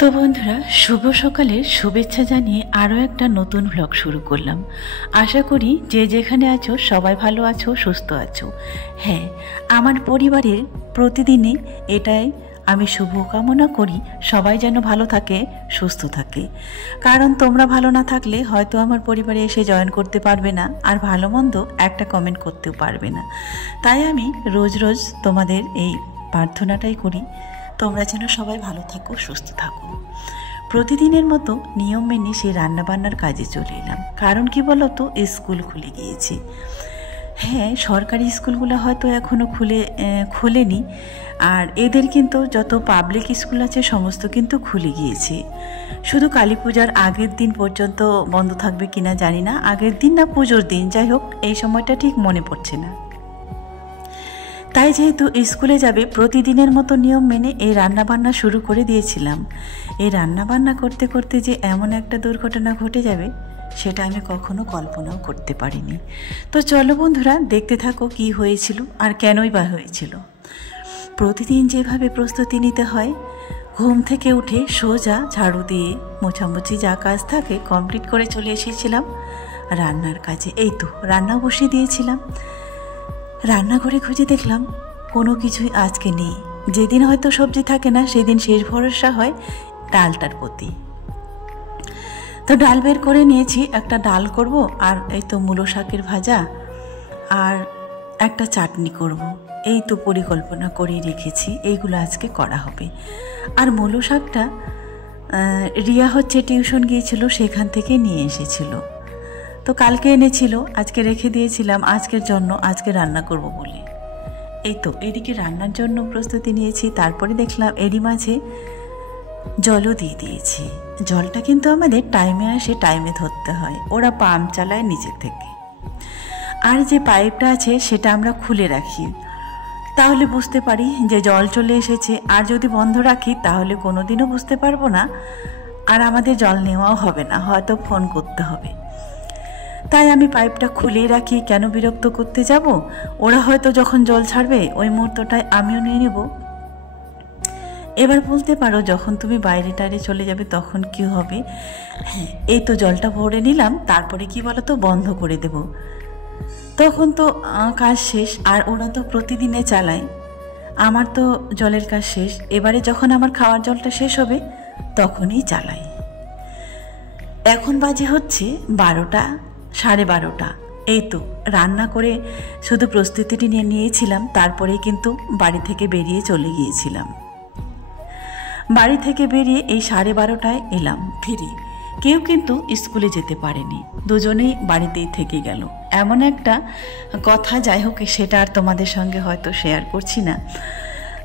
তো বন্ধুরা, শুভ সকালের শুভেচ্ছা জানিয়ে আরও একটা নতুন ব্লগ শুরু করলাম। আশা করি যে যেখানে আছো সবাই ভালো আছো, সুস্থ আছো। হ্যাঁ, আমার পরিবারের প্রতিদিনই এটাই আমি শুভকামনা করি, সবাই যেন ভালো থাকে, সুস্থ থাকে। কারণ তোমরা ভালো না থাকলে হয়তো আমার পরিবারে এসে জয়েন করতে পারবে না, আর ভালো মন্দ একটা কমেন্ট করতেও পারবে না। তাই আমি রোজ রোজ তোমাদের এই প্রার্থনাটাই করি, তোমরা যেন সবাই ভালো থাকো, সুস্থ থাকো। প্রতিদিনের মতো নিয়ম মেনে সেই রান্নাবান্নার কাজে চলে এলাম। কারণ কি বলো তো, স্কুল খুলে গিয়েছে। হ্যাঁ, সরকারি স্কুলগুলো হয়তো এখনও খুলেনি, আর এদের কিন্তু যত পাবলিক স্কুল আছে সমস্ত কিন্তু খুলে গিয়েছে। শুধু কালী পূজার আগের দিন পর্যন্ত বন্ধ থাকবে কিনা জানি না, আগের দিন না পুজোর দিন, যাই হোক এই সময়টা ঠিক মনে পড়ছে না। তাই যেহেতু স্কুলে যাবে, প্রতিদিনের মতো নিয়ম মেনে এই রান্নাবান্না শুরু করে দিয়েছিলাম। এই রান্নাবান্না করতে করতে যে এমন একটা দুর্ঘটনা ঘটে যাবে সেটা আমি কখনো কল্পনাও করতে পারিনি। তো চলো বন্ধুরা, দেখতে থাকো কি হয়েছিল আর কেনই বা হয়েছিল। প্রতিদিন যেভাবে প্রস্তুতি নিতে হয়, ঘুম থেকে উঠে সোজা ঝাড়ু দিয়ে মোছামুছি যা কাজ থাকে কমপ্লিট করে চলে এসেছিলাম রান্নার কাজে। এই তো রান্না বসিয়ে দিয়েছিলাম। রান্নাঘরে খুঁজে দেখলাম কোনো কিছুই আজকে নেই। যেদিন হয়তো সবজি থাকে না সেদিন শেষ ভরসা হয় ডালটার প্রতি। তো ডাল বের করে নিয়েছি, একটা ডাল করব, আর এই তো মূলো শাকের ভাজা আর একটা চাটনি করব। এই তো পরিকল্পনা করে রেখেছি, এইগুলো আজকে করা হবে। আর মূলো শাকটা রিয়া টিউশন গিয়েছিল, সেখান থেকে নিয়ে এসেছিল। তো কালকে এনেছিল, আজকে রেখে দিয়েছিলাম আজকের জন্য, আজকে রান্না করব বলে। এই তো এদিকে রান্নার জন্য প্রস্তুতি নিয়েছি। তারপরে দেখলাম এরই মাঝে জলও দিয়ে দিয়েছি। জলটা কিন্তু আমাদের টাইমে আসে, টাইমে ধরতে হয়, ওরা পাম্প চালায় নিচে থেকে। আর যে পাইপটা আছে সেটা আমরা খুলে রাখি, তাহলে বুঝতে পারি যে জল চলে এসেছে। আর যদি বন্ধ রাখি তাহলে কোনোদিনও বুঝতে পারবো না, আর আমাদের জল নেওয়াও হবে না, হয়তো ফোন করতে হবে। তাই আমি পাইপটা খুলেই রাখি। কেন বিরক্ত করতে যাব? ওরা হয়তো যখন জল ছাড়বে ওই মুহূর্তটায় আমিও নিয়ে নেব। এবার বলতে পারো, যখন তুমি বাইরে টাইরে চলে যাবে তখন কি হবে? হ্যাঁ, এই তো জলটা ভরে নিলাম, তারপরে কি বলো তো বন্ধ করে দেব। তখন তো কাজ শেষ, আর ওরা তো প্রতিদিনে চালায়। আমার তো জলের কাজ শেষ। এবারে যখন আমার খাওয়ার জলটা শেষ হবে তখনই চালাই। এখন বাজে হচ্ছে 12টা, 12:30। এই তো রান্না করে শুধু প্রস্তুতিটি নিয়েছিলাম, তারপরে কিন্তু বাড়ি থেকে বেরিয়ে চলে গিয়েছিলাম। বাড়ি থেকে বেরিয়ে এই 12:30টায় এলাম ফিরে। কেউ কিন্তু স্কুলে যেতে পারেনি, দুজনেই বাড়িতেই থেকে গেল। এমন একটা কথা, যাই হোক সেটা আর তোমাদের সঙ্গে হয়তো শেয়ার করছি না।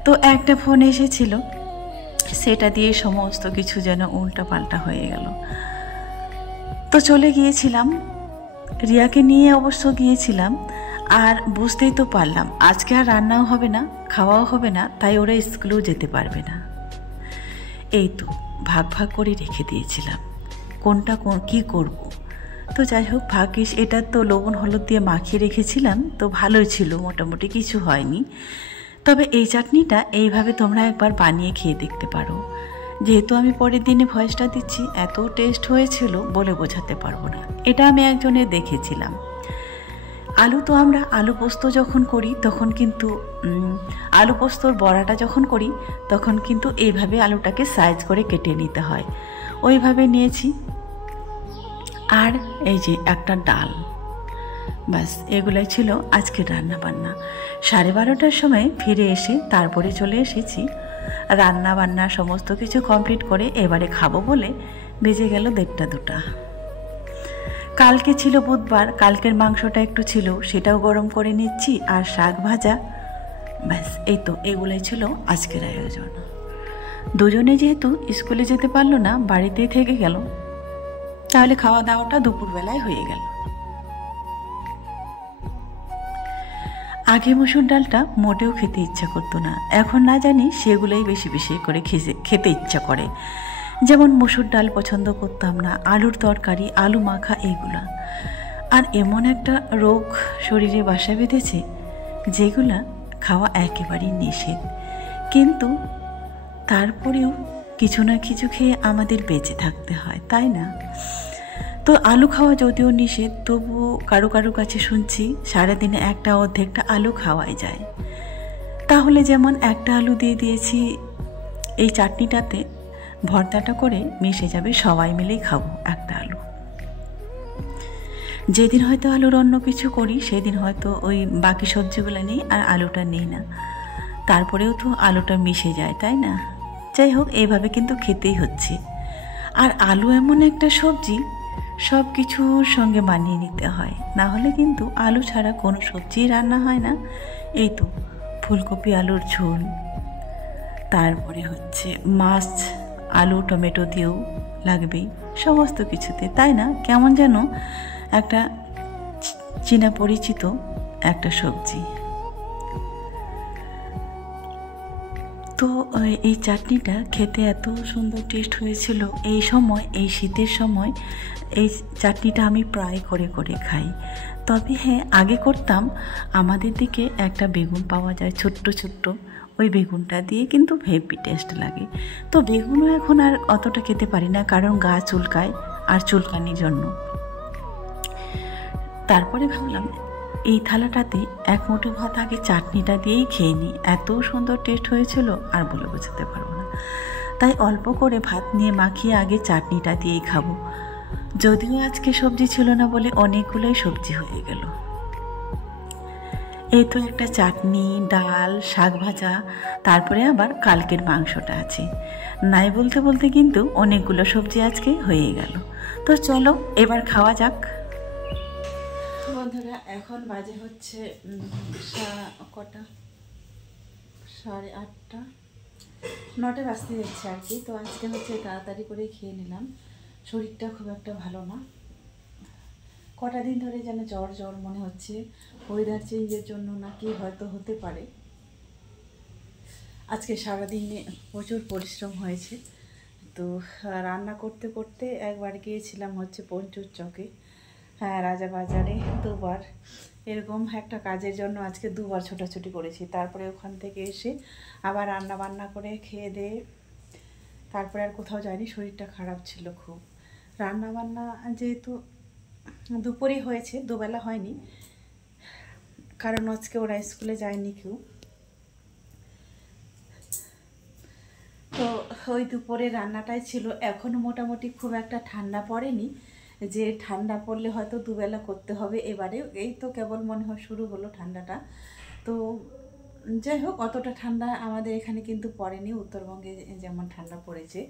তো একটা ফোন এসেছিল, সেটা দিয়ে সমস্ত কিছু যেন উল্টাপাল্টা হয়ে গেল। তো চলে গিয়েছিলাম, রিয়াকে নিয়ে অবশ্য গিয়েছিলাম। আর বুঝতেই তো পারলাম আজকে আর রান্নাও হবে না, খাওয়াও হবে না, তাই ওরা স্কুলেও যেতে পারবে না। এই তো ভাগ ভাগ করে রেখে দিয়েছিলাম কোনটা কি করব। তো যাই হোক, ভাগ্যিস এটা তো লবণ হলুদ দিয়ে মাখিয়ে রেখেছিলাম, তো ভালোই ছিল, মোটামুটি কিছু হয়নি। তবে এই চাটনিটা এইভাবে তোমরা একবার বানিয়ে খেয়ে দেখতে পারো। যেহেতু আমি পরের দিনে ভয়েসটা দিচ্ছি, এত টেস্ট হয়েছিল বলে বোঝাতে পারবো না। এটা আমি একজনের দেখেছিলাম। আলু তো আমরা আলু পোস্ত যখন করি তখন কিন্তু আলু পোস্তর বড়াটা যখন করি তখন কিন্তু এইভাবে আলুটাকে সাইজ করে কেটে নিতে হয়, ওইভাবে নিয়েছি। আর এই যে একটা ডাল, ব্যাস এগুলাই ছিল আজকের রান্না বান্না। 12:30টার সময় ফিরে এসে তারপরে চলে এসেছি রান্না বান্না সমস্ত কিছু কমপ্লিট করে। এবারে খাবো বলে বেজে গেল 1:30-2টা। কালকে ছিল বুধবার, কালকের মাংসটা একটু ছিল, সেটাও গরম করে নিচ্ছি, আর শাক ভাজা, ব্যাস এই তো এগুলোই ছিল আজকের আয়োজন। দুজনে যেহেতু স্কুলে যেতে পারলো না, বাড়িতেই থেকে গেল, তাহলে খাওয়া দাওয়াটা দুপুরবেলায় হয়ে গেল। আগে মসুর ডালটা মোটেও খেতে ইচ্ছা করতো না, এখন না জানি সেগুলোই বেশি বেশি করে খেতে ইচ্ছা করে। যেমন মসুর ডাল পছন্দ করতাম না, আলুর তরকারি, আলু মাখা, এইগুলা। আর এমন একটা রোগ শরীরে বাসা বেঁধেছে যেগুলা খাওয়া একেবারেই নিষেধ। কিন্তু তারপরেও কিছু না কিছু খেয়ে আমাদের বেঁচে থাকতে হয়, তাই না? তো আলু খাওয়া যদিও নিষেধ, তবুও কারো কারো কাছে শুনছি সারাদিনে একটা অর্ধেকটা আলু খাওয়াই যায়। তাহলে যেমন একটা আলু দিয়ে দিয়েছি এই চাটনিটাতে, ভর্তাটা করে মিশে যাবে, সবাই মিলেই খাবো একটা আলু। যেদিন হয়তো আলুর অন্য কিছু করি সেদিন হয়তো ওই বাকি সবজিগুলো নিই আর আলুটা নিই না, তারপরেও তো আলুটা মিশে যায়, তাই না? যাই হোক, এইভাবে কিন্তু খেতেই হচ্ছে। আর আলু এমন একটা সবজি, সব কিছুর সঙ্গে মানিয়ে নিতে হয়, না হলে কিন্তু আলু ছাড়া কোনো সবজি রান্না হয় না। এই তো ফুলকপি আলুর ঝোল, তারপরে হচ্ছে মাছ আলু টমেটো দিয়েও লাগবেই সমস্ত কিছুতে, তাই না? কেমন যেন একটা চেনা পরিচিত একটা সবজি। তো এই চাটনিটা খেতে এত সুন্দর টেস্ট হয়েছিল। এই সময়, এই শীতের সময় এই চাটনিটা আমি প্রায় করে করে খাই। তবে হ্যাঁ, আগে করতাম, আমাদের দিকে একটা বেগুন পাওয়া যায় ছোট্ট ছোট্ট, ওই বেগুনটা দিয়ে কিন্তু হেভি টেস্ট লাগে। তো বেগুনও এখন আর অতটা খেতে পারি না, কারণ গা চুলকায় আর চুলকানির জন্য। তারপরে ভাবলাম এই থালাটাতে এক মুঠো ভাত আগে চাটনিটা দিয়েই খেয়ে নিই, এত সুন্দর টেস্ট হয়েছিল আর বলে বোঝাতে পারবো না। তাই অল্প করে ভাত নিয়ে মাখিয়ে আগে চাটনিটা দিয়েই খাবো। যদিও আজকে সবজি ছিল না বলে অনেকগুলোই সবজি হয়ে গেল। এই তো একটা চাটনি, ডাল, শাক ভাজা, তারপরে আবার কালকের মাংসটা আছে। নাই বলতে বলতে কিন্তু অনেকগুলো সবজি আজকে হয়ে গেল। তো চলো এবার খাওয়া যাক। বন্ধুরা, এখন বাজে হচ্ছে কটা, 8:30, 9টা বাজতে যাচ্ছে আর কি। তো আজকে হচ্ছে তাড়াতাড়ি করে খেয়ে নিলাম, শরীরটা খুব একটা ভালো না। কটা দিন ধরে যেন জ্বর জ্বর মনে হচ্ছে, ওয়েদার চেঞ্জের জন্য নাকি হয়তো হতে পারে। আজকে সারাদিনে প্রচুর পরিশ্রম হয়েছে। তো রান্না করতে করতে একবার গিয়েছিলাম হচ্ছে পঞ্চুর চকে, হ্যাঁ রাজাবাজারে, দুবার এরকম একটা কাজের জন্য আজকে দুবার ছোটাছুটি করেছি। তারপরে ওখান থেকে এসে আবার রান্না বান্না করে খেয়ে দিয়ে তারপরে আর কোথাও যায়নি, শরীরটা খারাপ ছিল খুব। রান্না বান্না যেহেতু দুপুরে হয়েছে, দুবেলা হয়নি, কারণ আজকে ওরা স্কুলে যায়নি কেউ। তো ওই দুপুরে রান্নাটাই ছিল। এখনও মোটামুটি খুব একটা ঠান্ডা পড়েনি, যে ঠান্ডা পড়লে হয়তো দুবেলা করতে হবে এবারে। এই তো কেবল মনে হয় শুরু হলো ঠান্ডাটা। তো যাই হোক, অতটা ঠান্ডা আমাদের এখানে কিন্তু পড়েনি, উত্তরবঙ্গে যেমন ঠান্ডা পড়েছে।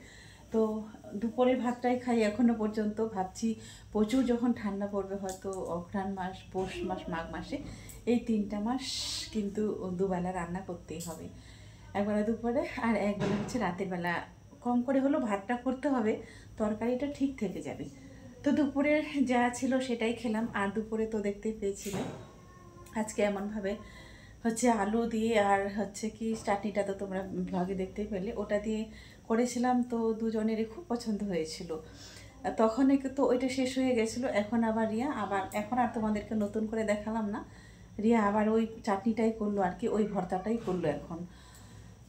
তো দুপুরের ভাতটাই খাই এখনও পর্যন্ত। ভাবছি প্রচুর যখন ঠান্ডা পড়বে, হয়তো অঘ্রাণ মাস, পৌষ মাস, মাঘ মাসে, এই 3টা মাস কিন্তু দুবেলা রান্না করতেই হবে। একবেলা দুপুরে আর একবেলা হচ্ছে রাতের বেলা, কম করে হলেও ভাতটা করতে হবে, তরকারিটা ঠিক থেকে যাবে। তো দুপুরের যা ছিল সেটাই খেলাম। আর দুপুরে তো দেখতে পেয়েছিলে আজকে এমনভাবে হচ্ছে আলু দিয়ে আর হচ্ছে কি চাটনিটা তো তোমরা ব্লগে দেখতেই পেলে, ওটা দিয়ে করেছিলাম। তো দুজনেরই খুব পছন্দ হয়েছিল। তখন তো ওইটা শেষ হয়ে গেছিলো। এখন আবার রিয়া এখন আর তোমাদেরকে নতুন করে দেখালাম না, রিয়া আবার ওই চাটনিটাই করলো আর কি, ওই ভর্তাটাই করলো এখন।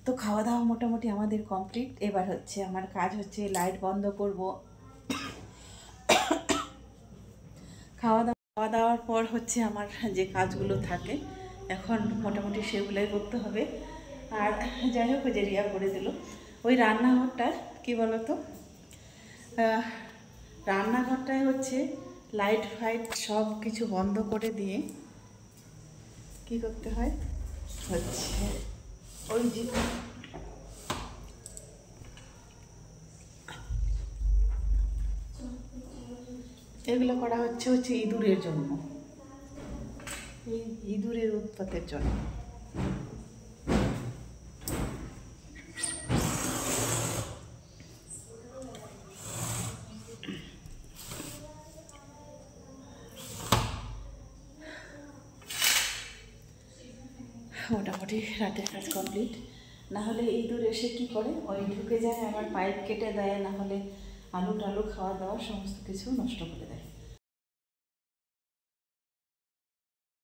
তো খাওয়া দাওয়া মোটামুটি আমাদের কমপ্লিট। এবার হচ্ছে আমার কাজ হচ্ছে লাইট বন্ধ করব, খাওয়া দাওয়ার পর হচ্ছে আমার যে কাজগুলো থাকে এখন মোটামুটি সেগুলাই করতে হবে। আর যাই হোক, যে রিয়া করে দিল ওই রান্নাঘরটা, কি বলতো, রান্নাঘরটায় হচ্ছে লাইট ফাইট সব কিছু বন্ধ করে দিয়ে কি করতে হয় হচ্ছে ওই যে এগুলো করা হচ্ছে ইঁদুরের জন্য, এই ইঁদুরের উৎপাতের জন্য। মোটামুটি রাতের কাজ কমপ্লিট। না হলে ইঁদুর এসে কি করে, ওই ঢুকে যায়, আবার পাইপ কেটে দেয়, না হলে আলু টালু খাওয়া দাওয়া সমস্ত কিছু নষ্ট করে দেয়।